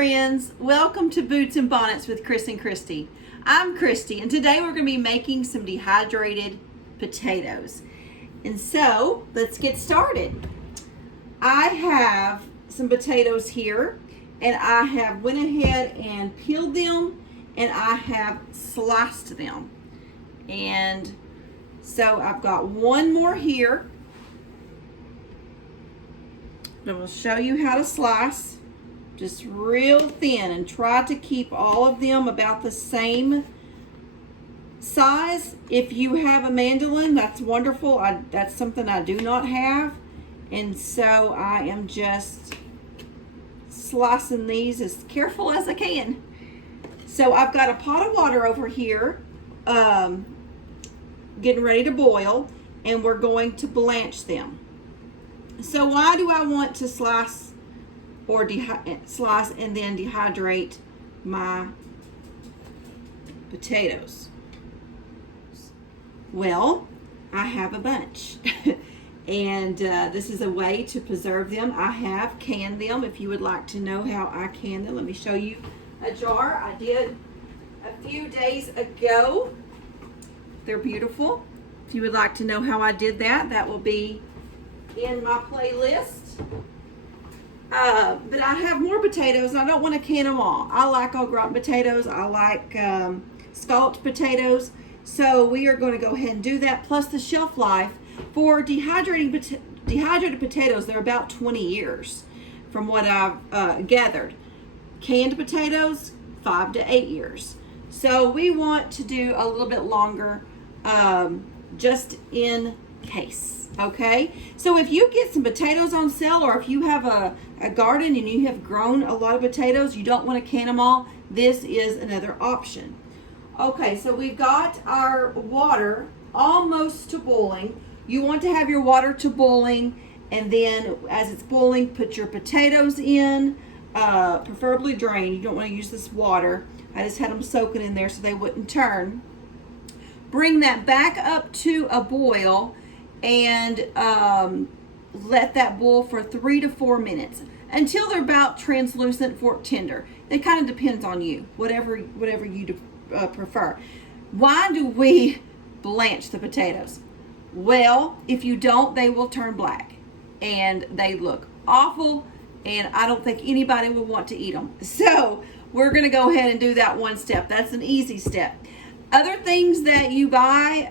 friends, welcome to Boots and Bonnets with Chris and Christy. I'm Christy, and today we're going to be making some dehydrated potatoes. And so, let's get started. I have some potatoes here, and I have went ahead and peeled them, and I have sliced them. And so I've got one more here. I will show you how to slice. Just real thin, and try to keep all of them about the same size. If you have a mandolin, that's wonderful. That's something I do not have, and so I am just slicing these as careful as I can. So I've got a pot of water over here getting ready to boil, and we're going to blanch them. So why do I want to slice and then dehydrate my potatoes? Well, I have a bunch and this is a way to preserve them. I have canned them. If you would like to know how I can them, let me show you a jar I did a few days ago. They're beautiful. If you would like to know how I did that, that will be in my playlist. But I have more potatoes, and I don't want to can them all. I like au gratin potatoes. I like scalloped potatoes. So we are going to go ahead and do that. Plus the shelf life for dehydrated potatoes, they're about 20 years from what I've gathered. Canned potatoes, 5 to 8 years. So we want to do a little bit longer just in case. Okay, so if you get some potatoes on sale, or if you have a garden and you have grown a lot of potatoes, you don't want to can them all, this is another option. Okay, so we've got our water almost to boiling. You want to have your water to boiling, and then as it's boiling, put your potatoes in, preferably drained. You don't want to use this water. I just had them soaking in there so they wouldn't turn. Bring that back up to a boil, and let that boil for 3 to 4 minutes until they're about translucent, fork tender. It kind of depends on you, whatever you prefer. Why do we blanch the potatoes? Well, if you don't, they will turn black and they look awful, and I don't think anybody will want to eat them. So we're going to go ahead and do that one step. That's an easy step. Other things that you buy,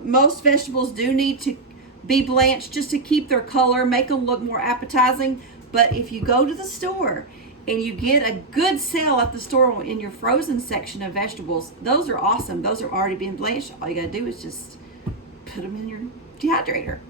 most vegetables do need to be blanched just to keep their color, make them look more appetizing. But if you go to the store and you get a good sale at the store in your frozen section of vegetables, those are awesome. Those are already being blanched. All you gotta do is just put them in your dehydrator.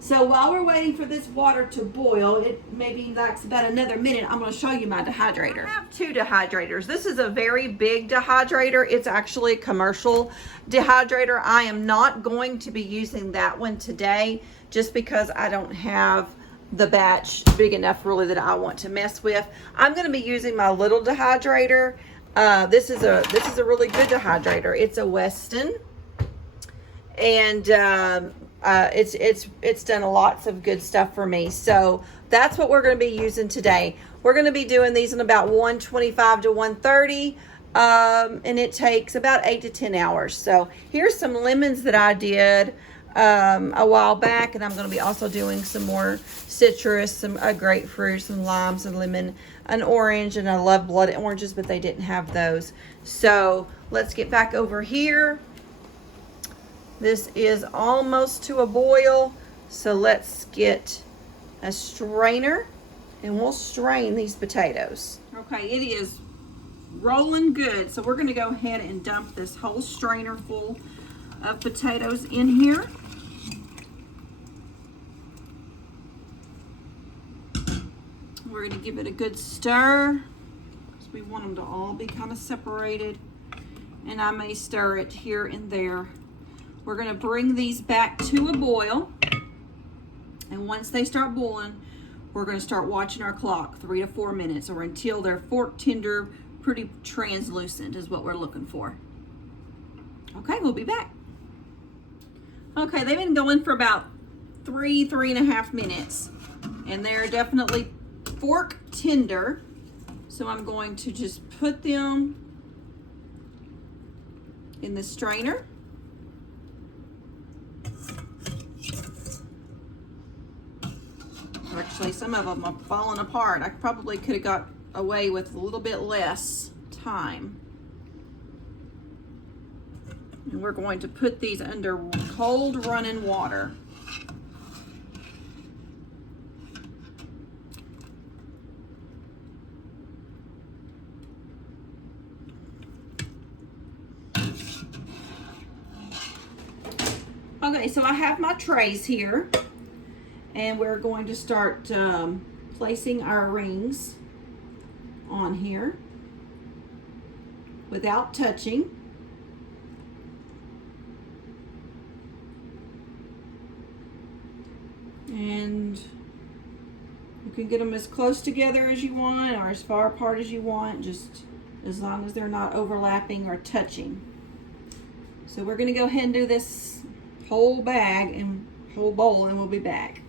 So while we're waiting for this water to boil, it maybe likes about another minute, I'm going to show you my dehydrator. I have 2 dehydrators. This is a very big dehydrator. It's actually a commercial dehydrator. I am not going to be using that one today just because I don't have the batch big enough really that I want to mess with. I'm going to be using my little dehydrator. This is a really good dehydrator. It's a Weston, and it's done lots of good stuff for me. So that's what we're going to be using today. We're going to be doing these in about 125 to 130, and it takes about 8 to 10 hours. So here's some lemons that I did a while back, and I'm going to be also doing some more citrus, some grapefruit, some lime, some lemon, an orange, and I love blood oranges, but they didn't have those. So let's get back over here. This is almost to a boil, so let's get a strainer and we'll strain these potatoes. Okay, it is rolling good, so we're going to go ahead and dump this whole strainer full of potatoes in here. We're going to give it a good stir because we want them to all be kind of separated, and I may stir it here and there. We're going to bring these back to a boil, and once they start boiling, we're going to start watching our clock, 3 to 4 minutes, or until they're fork tender, pretty translucent is what we're looking for. Okay, we'll be back. Okay, they've been going for about 3.5 minutes, and they're definitely fork tender. So I'm going to just put them in the strainer. Actually, some of them are falling apart. I probably could have got away with a little bit less time. And we're going to put these under cold running water. Okay, so I have my trays here, and we're going to start placing our rings on here without touching. And you can get them as close together as you want or as far apart as you want, just as long as they're not overlapping or touching. So we're going to go ahead and do this whole bag and whole bowl, and we'll be back.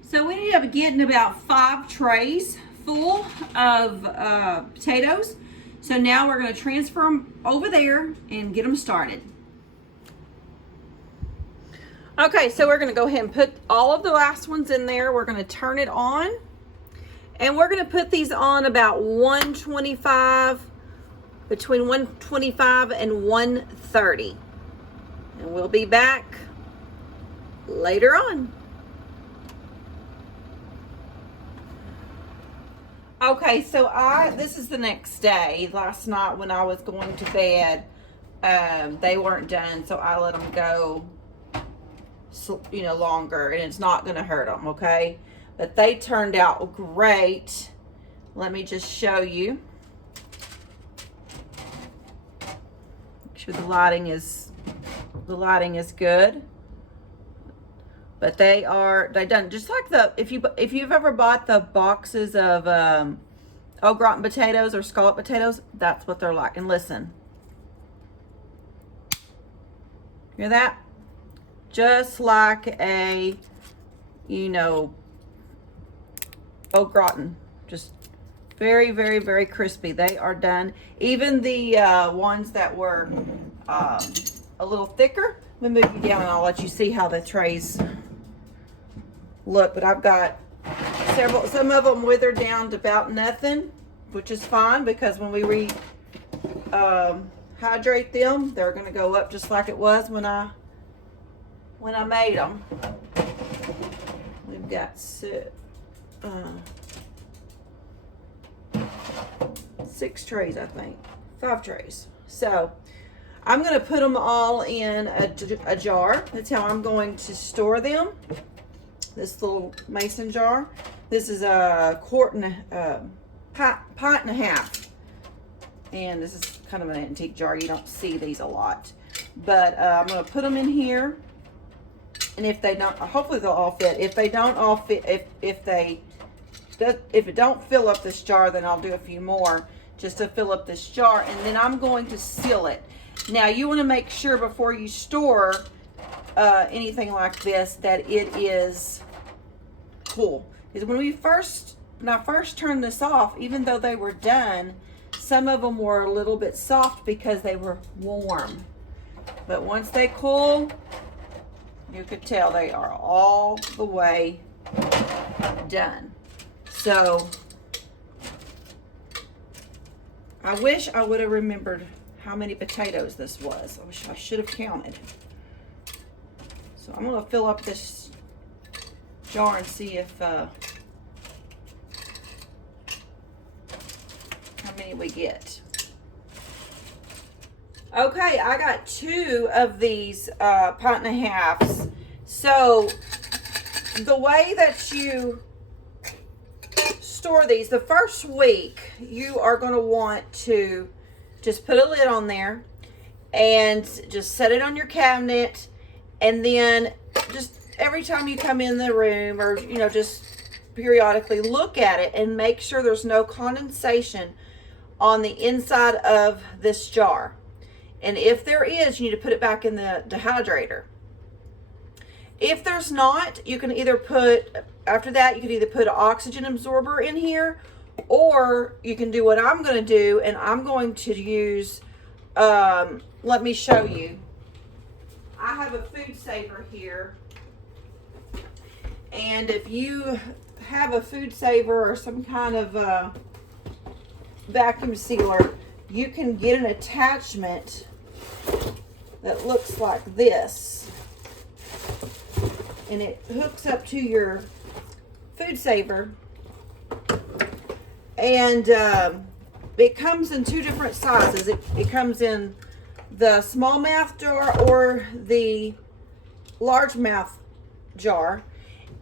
So we ended up getting about 5 trays full of potatoes. So now we're going to transfer them over there and get them started. Okay, so we're going to go ahead and put all of the last ones in there. We're going to turn it on. And we're going to put these on about 125, between 125 and 130. And we'll be back later on. Okay, so this is the next day. Last night when I was going to bed, they weren't done, so I let them go, longer, and it's not going to hurt them, okay? But they turned out great. Let me just show you. Make sure the lighting is good. But they done just like if you've ever bought the boxes of au gratin potatoes or scallop potatoes, that's what they're like. And listen, hear that? Just like a au gratin, just very, very, very crispy. They are done. Even the ones that were a little thicker. Let me move you down and I'll let you see how the trays look. But I've got some of them withered down to about nothing, which is fine because when we hydrate them, they're going to go up just like it was when I made them. We've got 6 trays, I think. 5 trays. So I'm going to put them all in a jar. That's how I'm going to store them. This little mason jar. This is a pint and a half. And this is kind of an antique jar. You don't see these a lot. But I'm going to put them in here. And if they don't, hopefully they'll all fit. If they don't all fit, if it don't fill up this jar, then I'll do a few more just to fill up this jar. And then I'm going to seal it. Now you want to make sure before you store anything like this that it is cool. Because when I first turned this off, even though they were done, some of them were a little bit soft because they were warm. But once they cool, you could tell they are all the way done. So I wish I would have remembered how many potatoes this was. I wish I should have counted. So I'm going to fill up this jar and see if how many we get. Okay, I got 2 of these pint and a halves. So the way that you store these, the first week, you are going to want to just put a lid on there and just set it on your cabinet, and then just every time you come in the room or just periodically look at it and make sure there's no condensation on the inside of this jar. And if there is, you need to put it back in the dehydrator. If there's not, you can either put, after that, you can either put an oxygen absorber in here, or you can do what I'm going to do, and I'm going to use, let me show you. I have a food saver here, and if you have a food saver or some kind of vacuum sealer, you can get an attachment that looks like this, and it hooks up to your food saver, and it comes in two different sizes. It comes in the small mouth jar or the large mouth jar,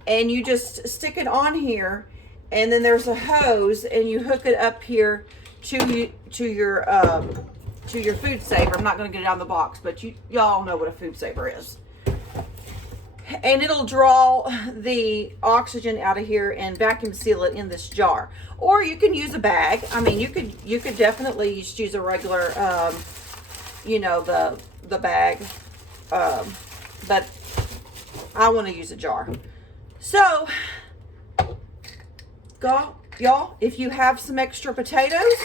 and you just stick it on here, and then there's a hose, and you hook it up here to your food saver. I'm not going to get it out of the box, but y'all know what a food saver is. And it'll draw the oxygen out of here and vacuum seal it in this jar. Or you can use a bag. I mean, you could definitely just use a regular, you know, the bag. But I want to use a jar. So, y'all, if you have some extra potatoes,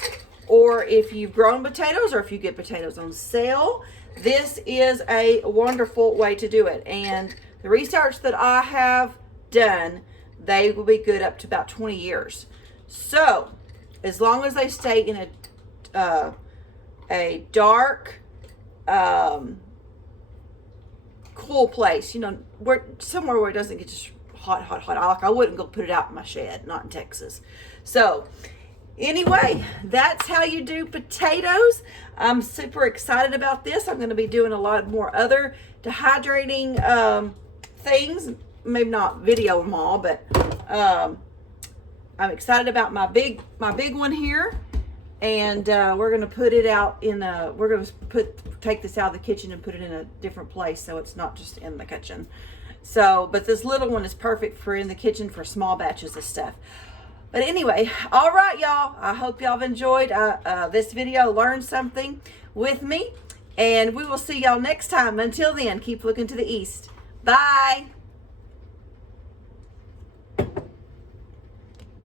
or if you've grown potatoes, or if you get potatoes on sale, this is a wonderful way to do it. And the research that I have done, they will be good up to about 20 years. So, as long as they stay in a dark, cool place, you know, somewhere where it doesn't get just hot. I wouldn't go put it out in my shed, not in Texas. So, anyway, that's how you do potatoes. I'm super excited about this. I'm going to be doing a lot more other dehydrating things. Maybe not video them all, but I'm excited about my big one here. And we're going to put it out in we're going to take this out of the kitchen and put it in a different place, so it's not just in the kitchen. So, but this little one is perfect for in the kitchen for small batches of stuff. But anyway, all right, y'all. I hope y'all have enjoyed this video, learned something with me, and we will see y'all next time. Until then, keep looking to the east. Bye.